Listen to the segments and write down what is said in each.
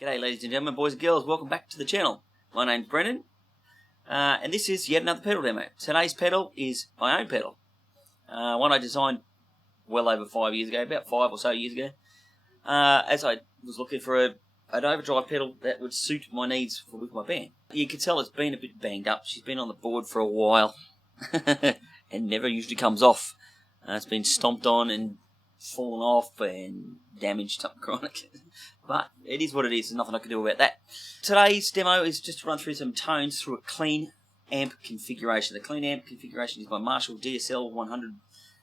G'day ladies and gentlemen, boys and girls, welcome back to the channel. My name's Brendan, and this is yet another pedal demo. Today's pedal is my own pedal. One I designed well over 5 years ago, about 5 or so years ago, as I was looking for an overdrive pedal that would suit my needs with my band. You can tell it's been a bit banged up. She's been on the board for a while and never usually comes off. It's been stomped on and fallen off and damaged, something chronic. But it is what it is, there's nothing I can do about that. Today's demo is just to run through some tones through a clean amp configuration. The clean amp configuration is my Marshall DSL 100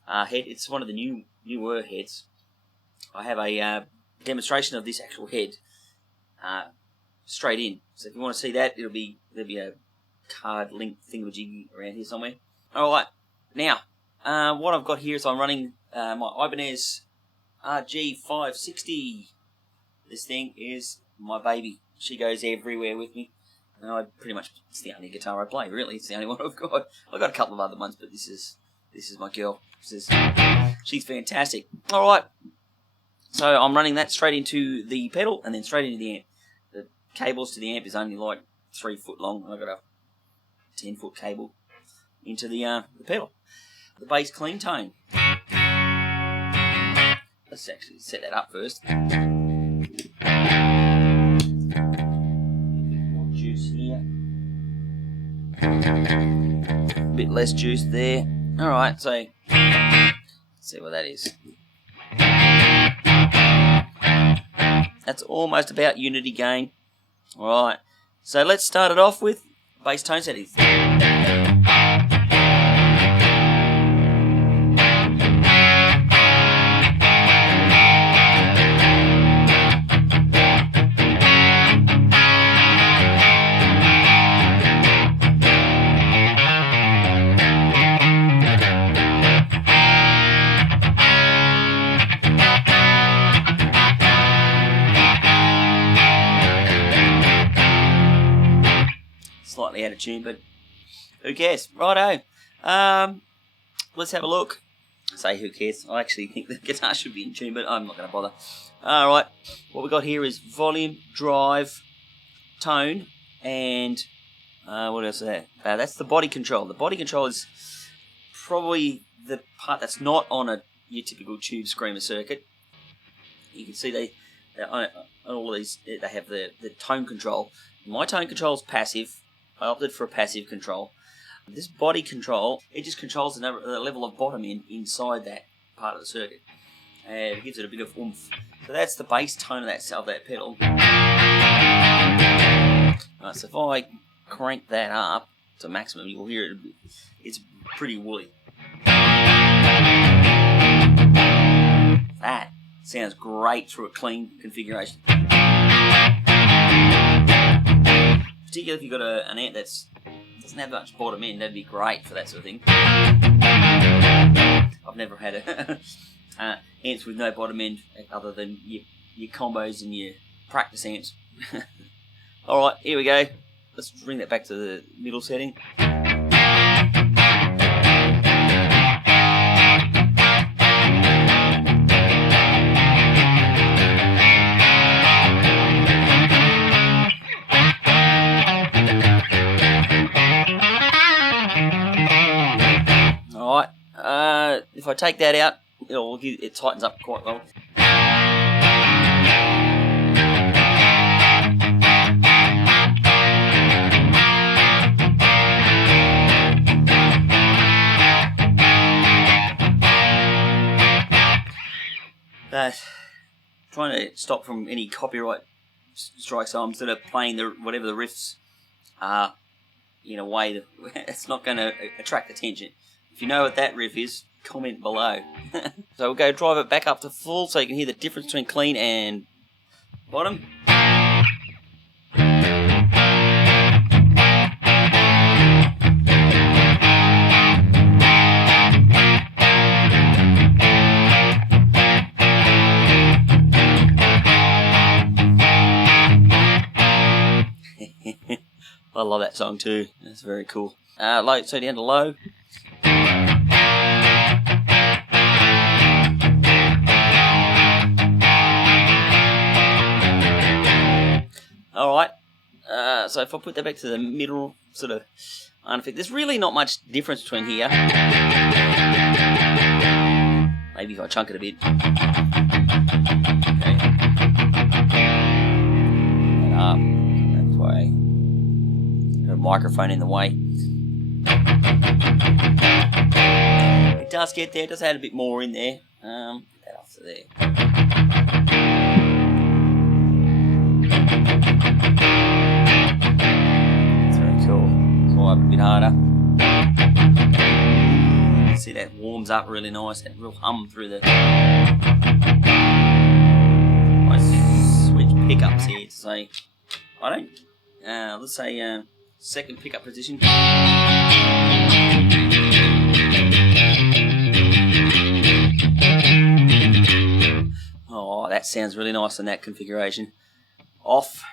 head. It's one of the newer heads. I have a demonstration of this actual head straight in. So if you want to see that, there'll be a card link thingamajig around here somewhere. Alright, now what I've got here is I'm running my Ibanez RG560. This thing is my baby. She goes everywhere with me. And it's the only guitar I play, really. It's the only one I've got. I've got a couple of other ones, but this is my girl. She's fantastic. Alright. So I'm running that straight into the pedal and then straight into the amp. The cables to the amp is only like 3 foot long. I've got a 10-foot cable into the pedal. The bass clean tone. Let's actually set that up first. More juice here. A bit less juice there. Alright, so let's see what that is. That's almost about unity gain. Alright, so let's start it off with bass tone settings. Slightly out of tune, but who cares? Righto. Let's have a look. I say who cares. I actually think the guitar should be in tune, but I'm not going to bother. Alright, what we got here is volume, drive, tone, and what else is that? That's the body control. The body control is probably the part that's not on your typical TubeScreamer circuit. You can see on all of these, they have the tone control. My tone control is passive. I opted for a passive control. This body control, it just controls the level of bottom end inside that part of the circuit. And it gives it a bit of oomph. So that's the bass tone of that pedal. Right, so if I crank that up to maximum, you'll hear it. It's pretty woolly. That sounds great through a clean configuration. Particularly if you've got an amp that doesn't have much bottom end, that'd be great for that sort of thing. I've never had amps with no bottom end other than your combos and your practice amps. Alright, here we go. Let's bring that back to the middle setting. If I take that out, it tightens up quite well. Trying to stop from any copyright strikes, so I'm sort of playing whatever the riffs are in a way that it's not going to attract attention. If you know what that riff is, comment below. So we'll go drive it back up to full so you can hear the difference between clean and bottom. I love that song too. That's very cool. Low, so down to low. So if I put that back to the middle sort of uneffect, there's really not much difference between here. Maybe if I chunk it a bit. Okay. And up that way. Got a microphone in the way. It does get there. It does add a bit more in there. That off to there. Up a bit harder. See, that warms up really nice. That real hum through the. I switch pickups here to say I don't. Let's say second pickup position. Oh, that sounds really nice in that configuration. Off.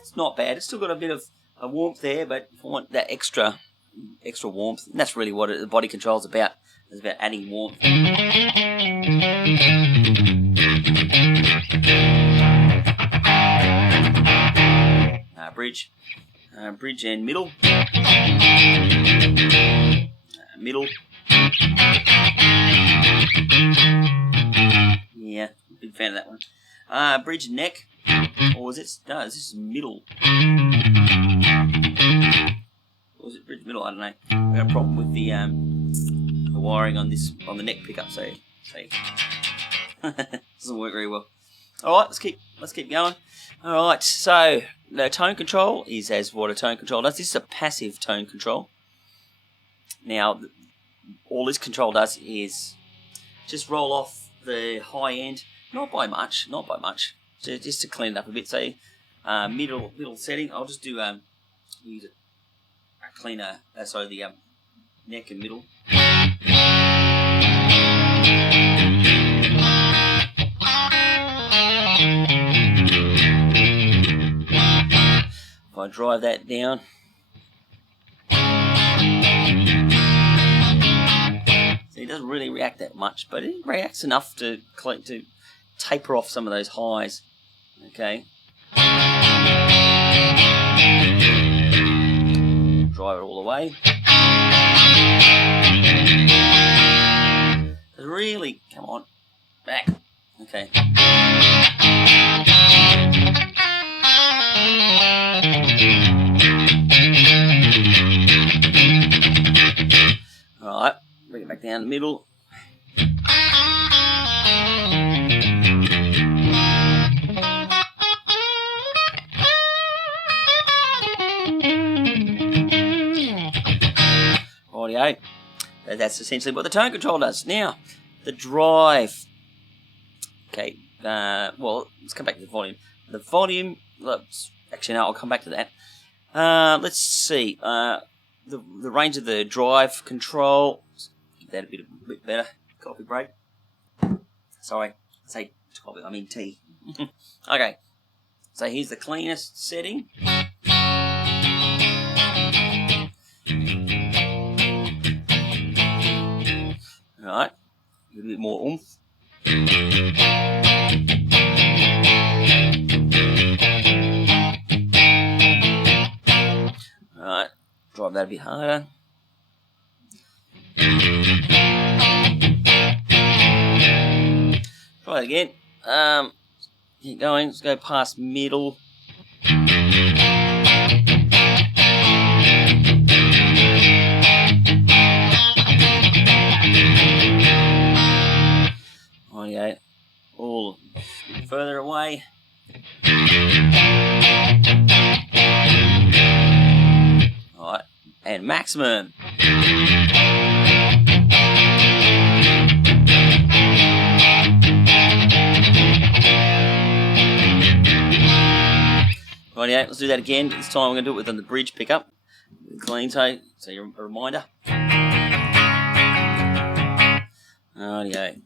It's not bad. It's still got a bit of a warmth there, but if I want that extra warmth, and that's really what the body control is about. It's about adding warmth. Bridge, bridge and middle, middle. Yeah, big fan of that one. Bridge and neck. Or is it? No, this is middle. Or is it bridge middle? I don't know. I got a problem with the wiring on this the neck pickup, so doesn't work very well. All right, let's keep going. All right, so the tone control is as what a tone control does. This is a passive tone control. Now, all this control does is just roll off the high end, not by much. So just to clean it up a bit, say middle setting. I'll just do use a cleaner. So the neck and middle. If I drive that down. See, it doesn't really react that much, but it reacts enough to taper off some of those highs. Okay. Drive it all the way. Really, come on, back. Okay. All right, bring it back down the middle. Audio. That's essentially what the tone control does. Now, the drive. Okay, well, let's come back to the volume. The volume, actually no, I'll come back to that. Let's see, the range of the drive control. Give that a bit better. Coffee break. Sorry, say coffee, I mean tea. Okay, so here's the cleanest setting. Alright, a little bit more oomph. Alright, drive that a bit harder. Try it again. Keep going, let's go past middle. Audio all further away. Alright, and maximum. Rightio, let's do that again. This time we're going to do it with the bridge pickup. Clean toe, so you're a reminder. Rightio.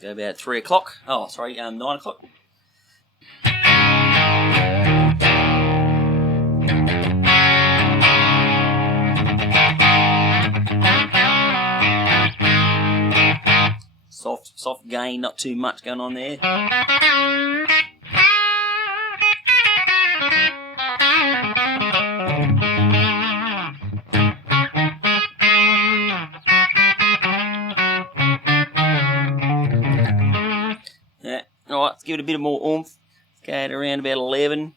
Let's go about 3 o'clock. Oh, sorry, 9 o'clock. Soft gain, not too much going on there. Yeah, alright, let's give it a bit more oomph. Let's go at around about 11.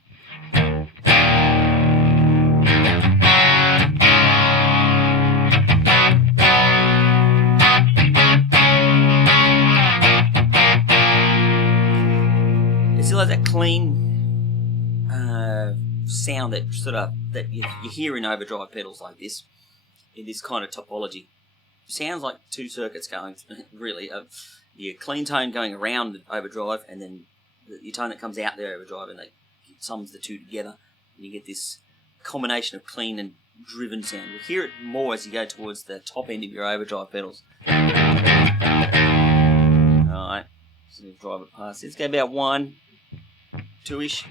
It still has that clean sound that you hear in overdrive pedals like this, in this kind of topology. Sounds like two circuits going, really. Your clean tone going around the overdrive, and then your tone that comes out the overdrive, and it sums the two together, and you get this combination of clean and driven sound. You'll hear it more as you go towards the top end of your overdrive pedals. Alright, so we'll drive it past. Let's go about 1, 2-ish.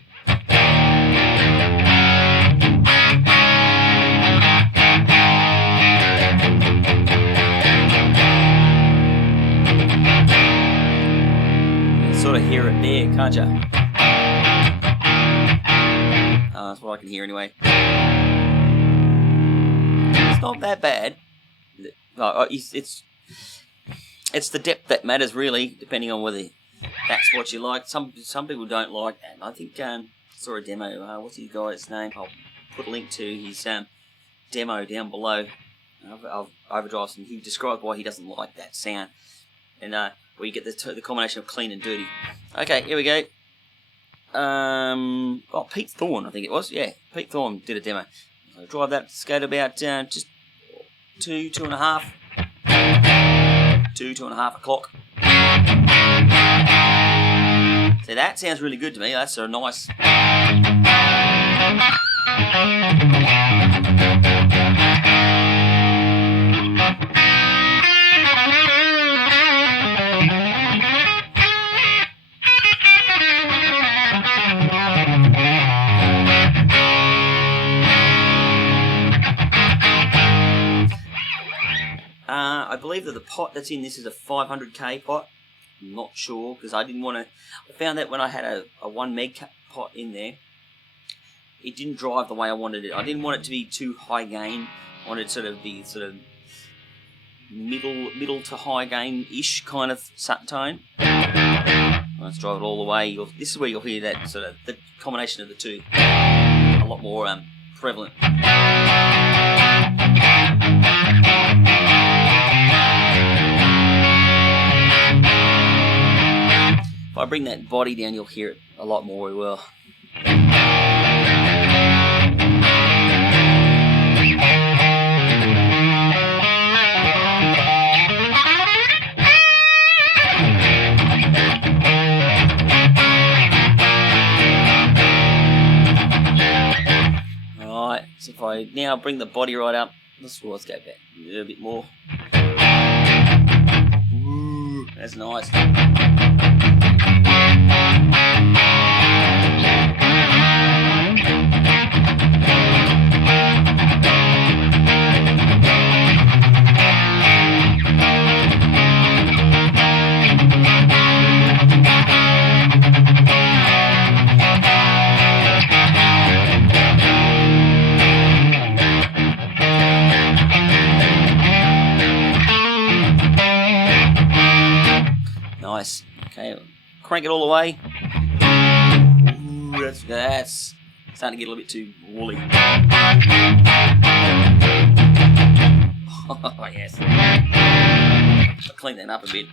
Sort of hear it there, can't you? That's what I can hear anyway. It's not that bad. It's the depth that matters, really, depending on whether that's what you like. Some people don't like that. I think I saw a demo. What's his guy's name? I'll put a link to his demo down below of Overdrive, and he described why he doesn't like that sound. And where you get the combination of clean and dirty. Okay, here we go. Pete Thorne, I think it was. Yeah, Pete Thorne did a demo. So drive that, skate about just 2.5 o'clock. So that sounds really good to me. That's a nice. I believe that the pot that's in this is a 500k pot. I'm not sure, because I didn't want to. I found that when I had a 1 meg pot in there, it didn't drive the way I wanted it. I didn't want it to be too high gain. I wanted it to be sort of middle to high gain ish kind of tone. Let's drive it all the way. This is where you'll hear that sort of the combination of the two a lot more prevalent. If I bring that body down, you'll hear it a lot more as well. Alright, so if I now bring the body right up, let's go back a little bit more. Ooh, that's nice. Nice. Okay, crank it all the way. Ooh, that's starting to get a little bit too woolly. Oh yes. I'll clean that up a bit.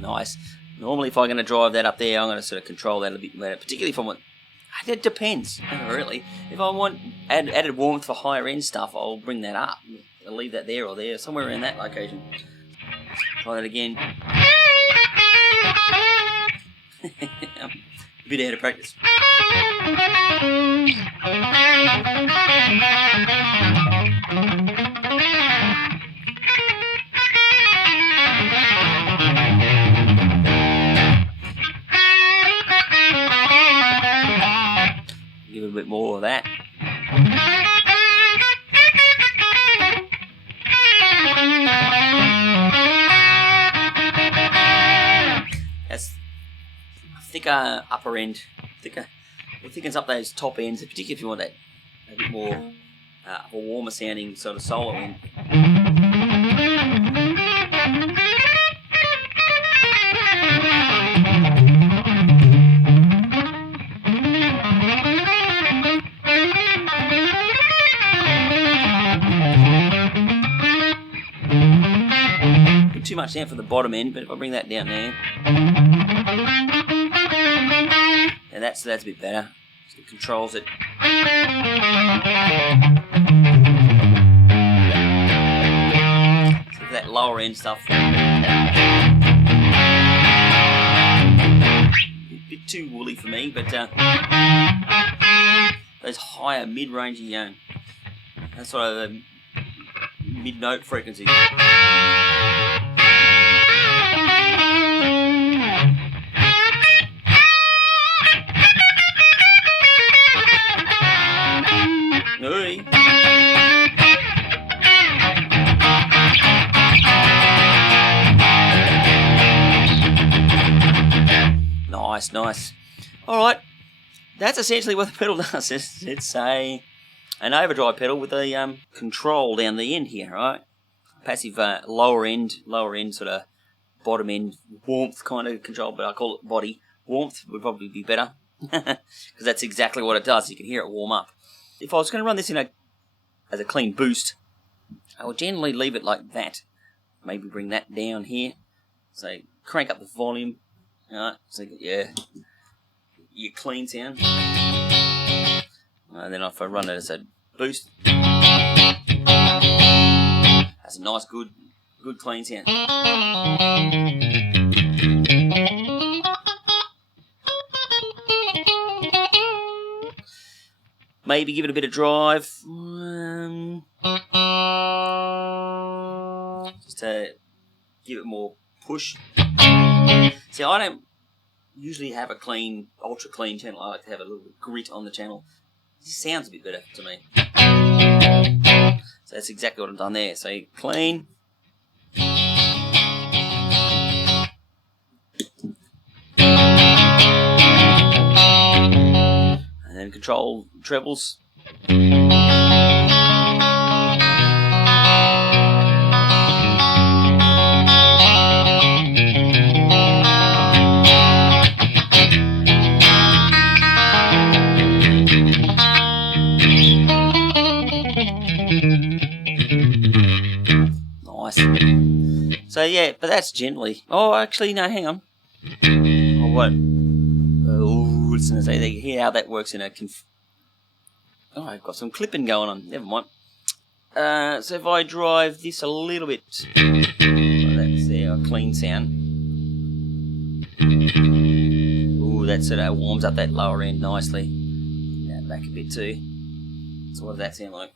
Nice. Normally, if I'm going to drive that up there, I'm going to sort of control that a bit better, particularly if I want. It depends, really. If I want added warmth for higher end stuff, I'll bring that up. I'll leave that there or there, somewhere around that location. Try that again. A bit out of practice. Give it a bit more of that. That's thicker upper end, thicker. It thickens up those top ends, particularly if you want that a bit more of a warmer sounding sort of solo end. Too much down for the bottom end, but if I bring that down there, and that's a bit better. So it controls it. So for that lower end stuff, a bit too woolly for me, but those higher mid-rangey, that sort of mid-note frequency. Oi. Nice, nice. Alright, that's essentially what the pedal does. It's an overdrive pedal with a control down the end here, right? Passive lower end sort of bottom end warmth kind of control, but I call it body. Warmth would probably be better, because that's exactly what it does. You can hear it warm up. If I was going to run this as a clean boost, I would generally leave it like that. Maybe bring that down here. So crank up the volume. Alright, so yeah, your clean sound. And then if I run it as a boost, that's a nice, good clean sound. Maybe give it a bit of drive, just to give it more push. See, I don't usually have a clean, ultra clean channel. I like to have a little bit of grit on the channel. It just sounds a bit better to me. So that's exactly what I've done there. So clean. And then control trebles. Nice. So yeah, but that's generally. Oh, actually, no, hang on. Oh, what? Oh, listen to say they hear how that works in a. Oh, I've got some clipping going on. Never mind. So if I drive this a little bit, that's there, a clean sound. Ooh, that sort of warms up that lower end nicely. Yeah, back a bit too. So what does that sound like?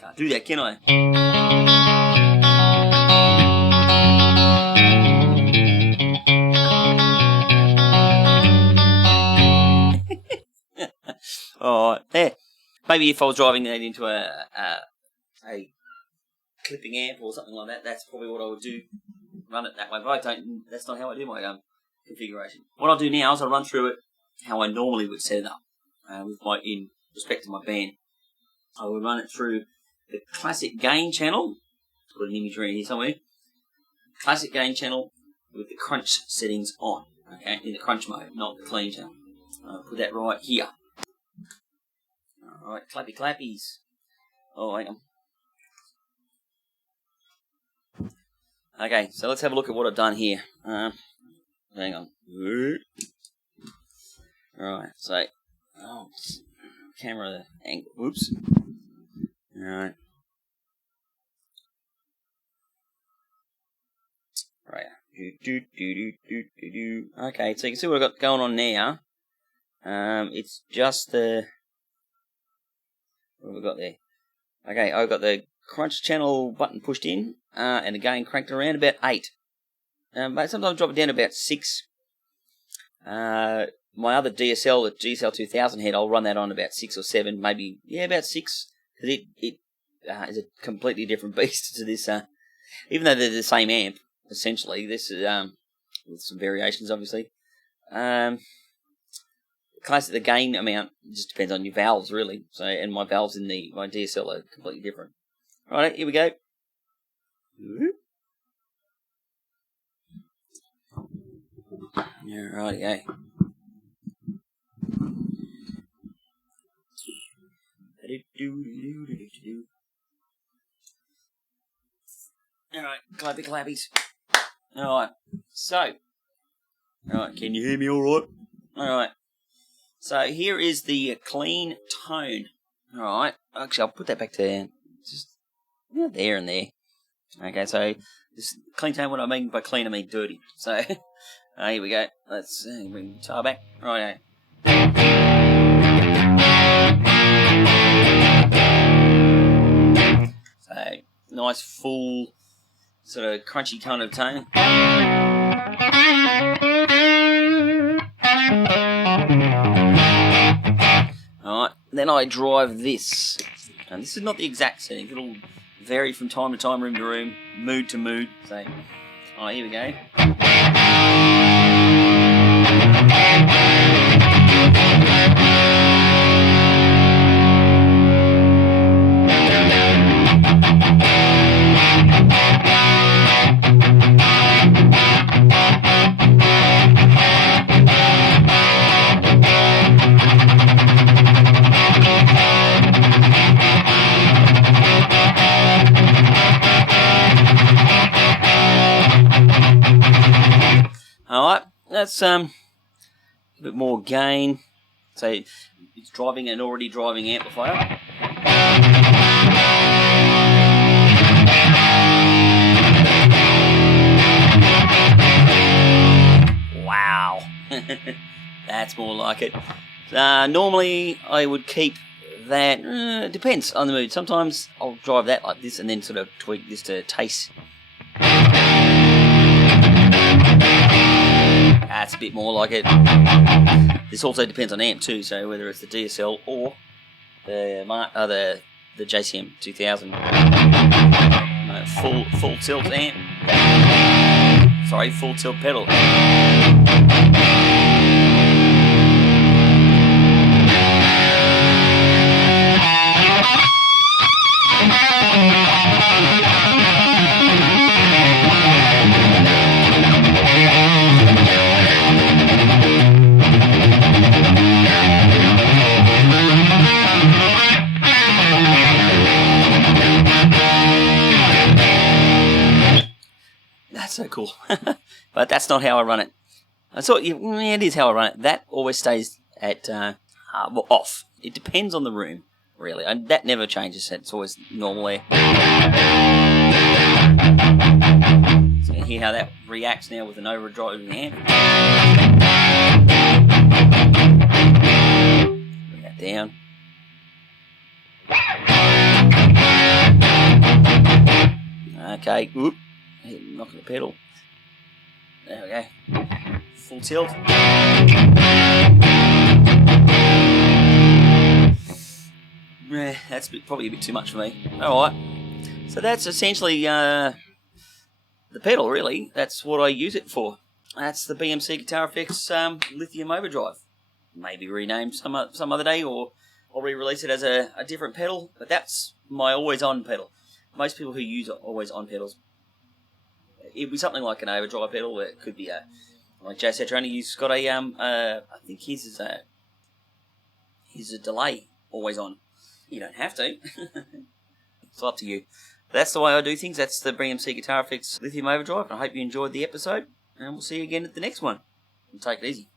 Can't do that, can I? Oh, yeah. Maybe if I was driving that into a clipping amp or something like that, that's probably what I would do. Run it that way, but I don't. That's not how I do my configuration. What I'll do now is I'll run through it how I normally would set it up with in respect to my band. I will run it through the classic gain channel. Got an image right here somewhere. Classic gain channel with the crunch settings on. Okay, in the crunch mode, not the clean channel. I'll put that right here. Alright, clappy clappies. Oh, hang on. Okay, so let's have a look at what I've done here. Hang on. Alright, so, camera angle, whoops. Alright. Right. Okay, so you can see what I've got going on now. It's just the... What have we got there? Okay, I've got the crunch channel button pushed in, and the gain cranked around about 8. But sometimes drop it down to about 6. My other DSL, the GSL 2000 head, I'll run that on about 6 or 7, maybe, yeah, about 6. Because it is a completely different beast to this, even though they're the same amp, essentially. This is, with some variations, obviously. Classic, the gain amount just depends on your valves, really. So, and my valves in my DSL are completely different. Alright, here we go. Yeah, rightio. Alright, clappy clappies. Alright, so. Alright, can you hear me alright? Alright. So here is the clean tone. Alright, actually I'll put that back to just there and there. Okay, so this clean tone, what I mean by clean I mean dirty. So here we go. Let's bring the guitar back. Right. So nice full sort of crunchy kind of tone. Alright, then I drive this. And this is not the exact setting, it'll vary from time to time, room to room, mood to mood. So, alright, here we go. Alright, that's a bit more gain. So it's driving an already driving amplifier. Wow. That's more like it. Normally I would keep that, it depends on the mood. Sometimes I'll drive that like this and then sort of tweak this to taste. That's a bit more like it. This also depends on amp too, so whether it's the DSL or the JCM 2000 full tilt amp. Sorry, full tilt pedal. That's so cool. But that's not how I run it. It is how I run it. That always stays at off. It depends on the room, really. And that never changes. It's always normal there. So you can hear how that reacts now with an overdrive amp. Bring that down. Okay. Oop. Knocking the pedal. There we go. Full tilt. That's probably a bit too much for me. Alright. So that's essentially the pedal, really. That's what I use it for. That's the BMC Guitar Effects Lithium Overdrive. Maybe renamed some other day, or I'll re-release it as a different pedal. But that's my always-on pedal. Most people who use always-on pedals, it'd be something like an overdrive pedal, where it could be like Jay Satriani, he's got a I think his is a delay always on. You don't have to. It's up to you. That's the way I do things. That's the BMC Guitar Effects Lithium Overdrive. I hope you enjoyed the episode, and we'll see you again at the next one. And take it easy.